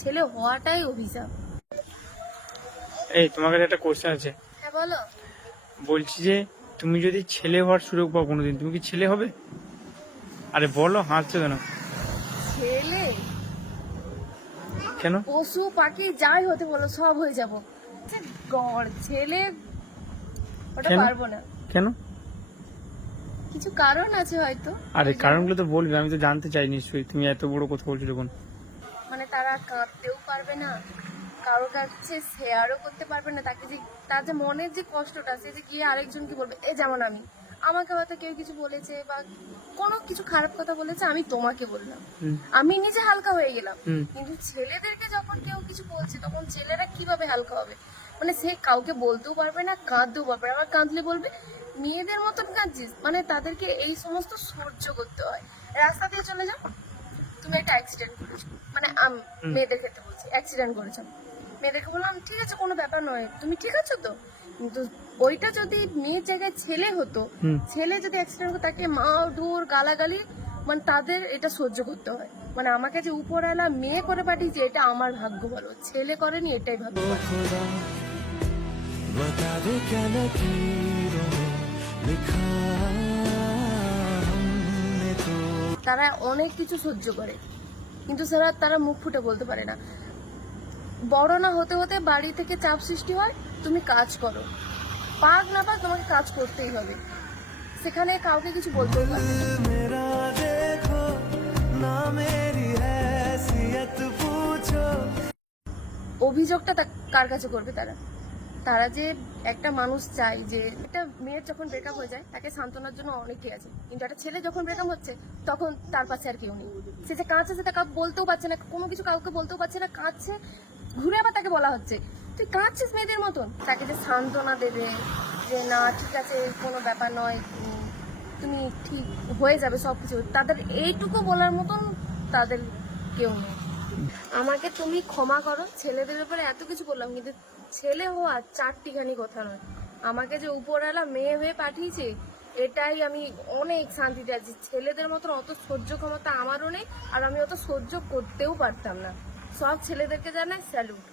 ছেলে হওয়াটাই অভিশাপ। এই তোমার কাছে একটা কোশ্চেন আছে। হ্যাঁ বলো। বলছি যে তুমি যদি ছেলে হওয়ার সুযোগ পাও কোনোদিন তুমি কি ছেলে হবে? আরে বলো হাসছো কেন? ছেলে? কেন? পশু পাখি যাই হতে বলো সব হয়ে যাব। গড় ছেলে ওটা কেন? পারব না। কেন? কিছু কারণ আছে হয়তো। আরে কারণগুলো তো বলবে আমি তো জানতে চাই নিশ্চয়ই। তুমি এত বড় কথা বলছো যখন। মানে তারা কাঁদতেও পারবে না কারও কাছে শেয়ারও করতে পারবে না তাকে যে তার যে মনের যে কষ্টটা সে যে গিয়ে আরেকজনকে বলবে এ যেমন আমি। আমাকে হয়তো কেউ কিছু বলেছে বা কোনো কিছু খারাপ কথা বলেছে আমি তোমাকে বললাম। আমি নিজে হালকা হয়ে গেলাম। কিন্তু ছেলেদেরকে যখন কেউ কিছু বলছে তখন ছেলেরা কীভাবে হালকা হবে? মানে সে কাউকে বলতেও পারবে না কাঁদতেও পারবে না। আবার কাঁদলে বলবে মেয়েদের মতন কাঁদছিস? মানে তাদেরকে এই সমস্ত সহ্য করতে হয়। রাস্তা দিয়ে চলে যাও। তুমি একটা অ্যাক্সিডেন্ট করেছ। আমি মেয়েদের ক্ষেত্রে বলছি অ্যাক্সিডেন্ট করেছ। মেয়েদেরকে বললাম ঠিক আছে কোনো ব্যাপার নয়। তুমি ঠিক আছো তো? কিন্তু ওইটা যদি মেয়ের জায়গায় ছেলে হতো ছেলে যদি অ্যাক্সিডেন্ট হতো তাকে মা দূর গালাগালি মানে তাদের এটা সহ্য করতে হয়। মানে আমাকে যে উপরওয়ালা মেয়ে করে পাঠিয়েছে এটা আমার ভাগ্য বলো ছেলে করেনি এটাই ভাগ্য তারা অনেক কিছু সহ্য করে। কিন্তু স্যার তারা মুখ ফুটে বলতে পারে না। বড় না হতে হতে বাড়ি থেকে চাপ সৃষ্টি হয় তুমি কাজ করো। পাক না পাক তোমাকে কাজ করতেই হবে। সেখানে কাউকে কিছু বলতে অভিযোগটা কার কাছে করবে তারা? তারা যে একটা মানুষ চায় যে একটা মেয়ের যখন ব্রেকআপ হয়ে যায়, তাকে সান্ত্বনার জন্য অনেকে আছে। কিন্তু একটা ছেলে যখন ব্রেকআপ হচ্ছে, তখন তার পাশে আর কেউ নেই। সে যে কাঁদছে সেটা বলতেও পারছে না, কোনো কিছু কাউকে বলতেও পারছে না, কাঁদছে, ঘুরে আবার তাকে বলা হচ্ছে। তুই কাঁদছিস মেয়েদের মতন? তাকে যে সান্ত্বনা দেবে যে, না, ঠিক আছে কোনো ব্যাপার নয় তুমি ঠিক হয়ে যাবে সব কিছু তাদের এইটুকু বলার মতন তাদের কেউ নেই। আমাকে তুমি ক্ষমা করো, ছেলেদের ব্যাপারে এত কিছু বললাম, কিন্তু ছেলে হওয়া চারটিখানি কথা নয়। আমাকে যে উপরওয়ালা মেয়ে হয়ে পাঠিয়েছে, এটাই আমি অনেক শান্তি আছি। ছেলেদের মতো অত সহ্য ক্ষমতা আমারও নেই, আর আমি অত সহ্য করতেও পারতাম না। সব ছেলেদেরকে জানাই স্যালুট।